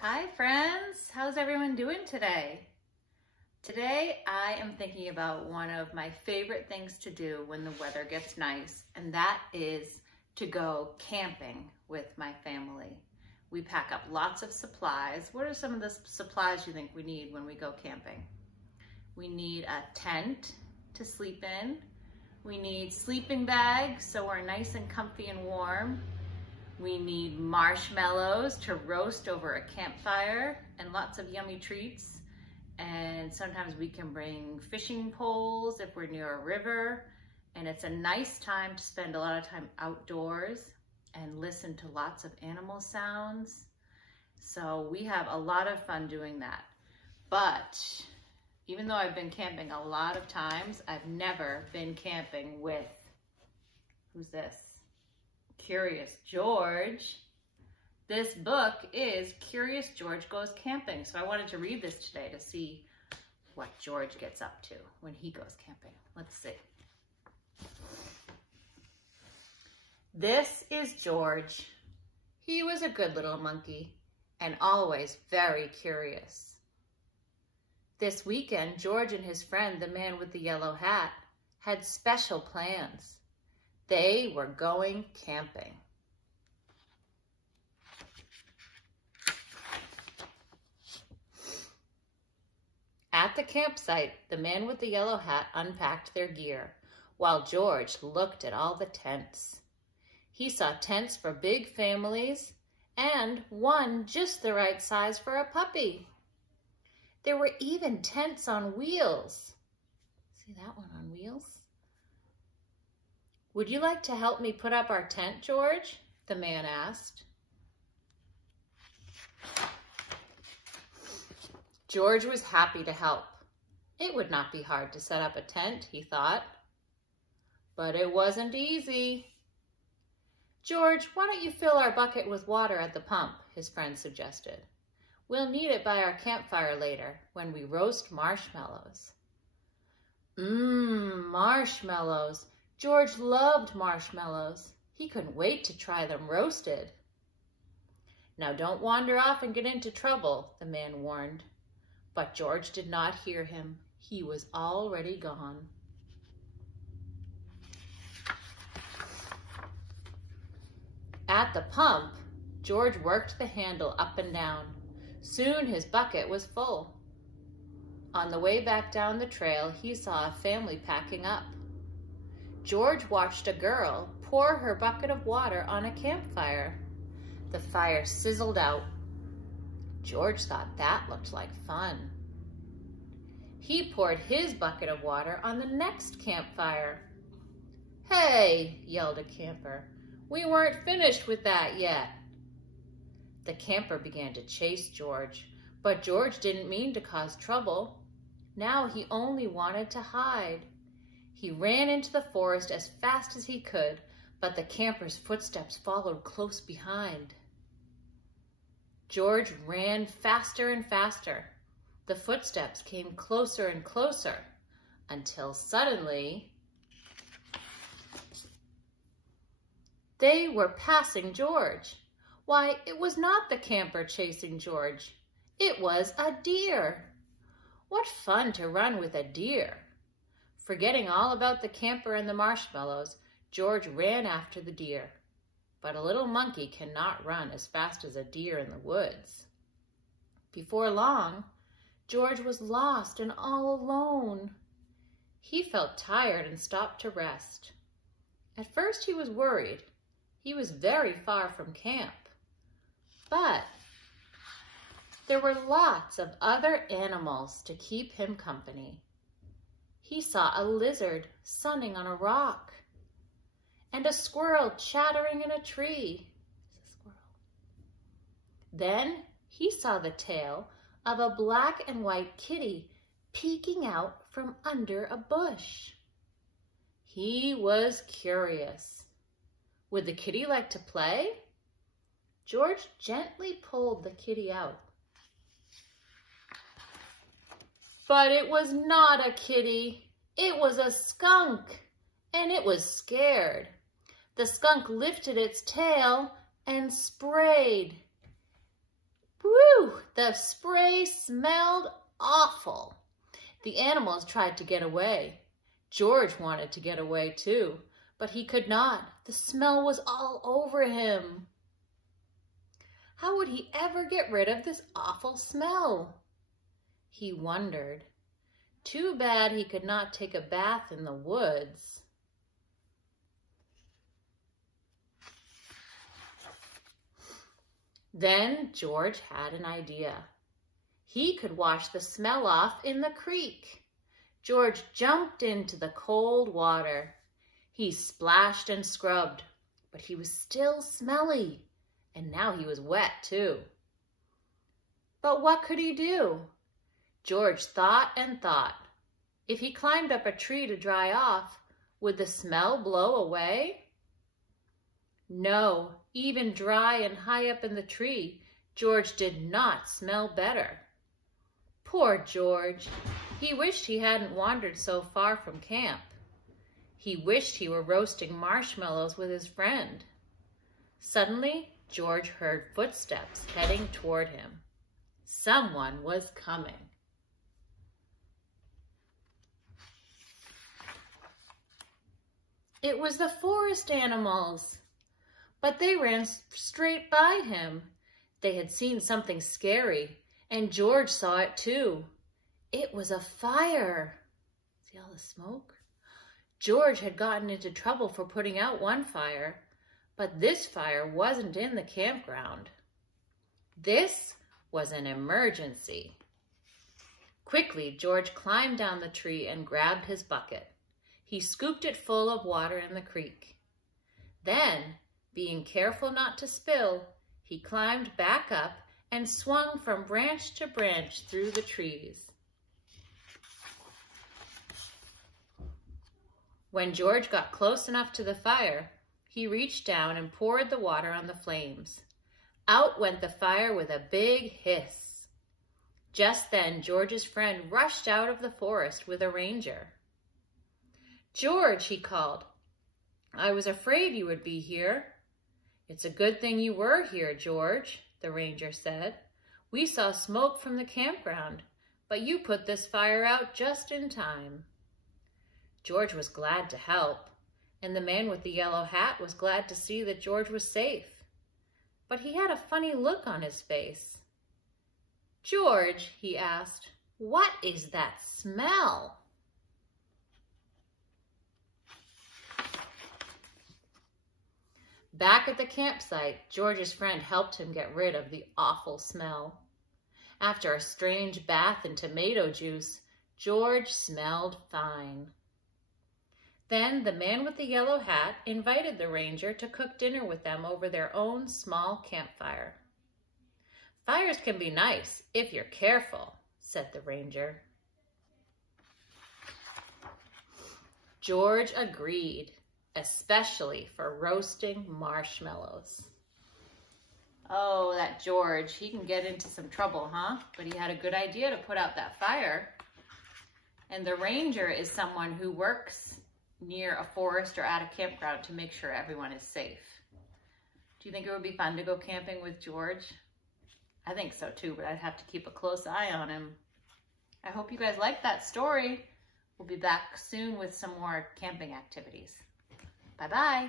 Hi friends, how's everyone doing today? Today I am thinking about one of my favorite things to do when the weather gets nice, and that is to go camping with my family. We pack up lots of supplies. What are some of the supplies you think we need when we go camping? We need a tent to sleep in. We need sleeping bags so we're nice and comfy and warm. We need marshmallows to roast over a campfire and lots of yummy treats. And sometimes we can bring fishing poles if we're near a river. And it's a nice time to spend a lot of time outdoors and listen to lots of animal sounds. So we have a lot of fun doing that. But even though I've been camping a lot of times, I've never been camping with, who's this? Curious George. This book is Curious George Goes Camping. So I wanted to read this today to see what George gets up to when he goes camping. Let's see. This is George. He was a good little monkey and always very curious. This weekend, George and his friend, the man with the yellow hat, had special plans. They were going camping. At the campsite, the man with the yellow hat unpacked their gear, while George looked at all the tents. He saw tents for big families and one just the right size for a puppy. There were even tents on wheels. See that one on wheels? Would you like to help me put up our tent, George? The man asked. George was happy to help. It would not be hard to set up a tent, he thought. But it wasn't easy. George, why don't you fill our bucket with water at the pump, his friend suggested. We'll need it by our campfire later when we roast marshmallows. Marshmallows. George loved marshmallows. He couldn't wait to try them roasted. Now don't wander off and get into trouble, the man warned. But George did not hear him. He was already gone. At the pump, George worked the handle up and down. Soon his bucket was full. On the way back down the trail, he saw a family packing up. George watched a girl pour her bucket of water on a campfire. The fire sizzled out. George thought that looked like fun. He poured his bucket of water on the next campfire. Hey, yelled a camper, we weren't finished with that yet. The camper began to chase George, but George didn't mean to cause trouble. Now he only wanted to hide. He ran into the forest as fast as he could, but the camper's footsteps followed close behind. George ran faster and faster. The footsteps came closer and closer until suddenly they were passing George. Why, it was not the camper chasing George. It was a deer. What fun to run with a deer. Forgetting all about the camper and the marshmallows, George ran after the deer. But a little monkey cannot run as fast as a deer in the woods. Before long, George was lost and all alone. He felt tired and stopped to rest. At first he was worried. He was very far from camp. But there were lots of other animals to keep him company. He saw a lizard sunning on a rock and a squirrel chattering in a tree. Then he saw the tail of a black and white kitty peeking out from under a bush. He was curious. Would the kitty like to play? George gently pulled the kitty out. But it was not a kitty. It was a skunk, and it was scared. The skunk lifted its tail and sprayed. Whew! The spray smelled awful. The animals tried to get away. George wanted to get away too, but he could not. The smell was all over him. How would he ever get rid of this awful smell? He wondered. Too bad he could not take a bath in the woods. Then George had an idea. He could wash the smell off in the creek. George jumped into the cold water. He splashed and scrubbed, but he was still smelly, and now he was wet too. But what could he do? George thought and thought. If he climbed up a tree to dry off, would the smell blow away? No, even dry and high up in the tree, George did not smell better. Poor George! He wished he hadn't wandered so far from camp. He wished he were roasting marshmallows with his friend. Suddenly, George heard footsteps heading toward him. Someone was coming. It was the forest animals. But they ran straight by him. They had seen something scary, and George saw it too. It was a fire. See all the smoke? George had gotten into trouble for putting out one fire, but this fire wasn't in the campground. This was an emergency. Quickly, George climbed down the tree and grabbed his bucket. He scooped it full of water in the creek. Then, being careful not to spill, he climbed back up and swung from branch to branch through the trees. When George got close enough to the fire, he reached down and poured the water on the flames. Out went the fire with a big hiss. Just then, George's friend rushed out of the forest with a ranger. "George," he called, "I was afraid you would be here." "It's a good thing you were here, George," the ranger said. "We saw smoke from the campground, but you put this fire out just in time." George was glad to help, and the man with the yellow hat was glad to see that George was safe. But he had a funny look on his face. "George," he asked, "what is that smell?" Back at the campsite, George's friend helped him get rid of the awful smell. After a strange bath in tomato juice, George smelled fine. Then the man with the yellow hat invited the ranger to cook dinner with them over their own small campfire. "Fires can be nice if you're careful," said the ranger. George agreed, especially for roasting marshmallows. Oh, that George, he can get into some trouble, huh? But he had a good idea to put out that fire. And the ranger is someone who works near a forest or at a campground to make sure everyone is safe. Do you think it would be fun to go camping with George? I think so too, but I'd have to keep a close eye on him. I hope you guys liked that story. We'll be back soon with some more camping activities. Bye-bye.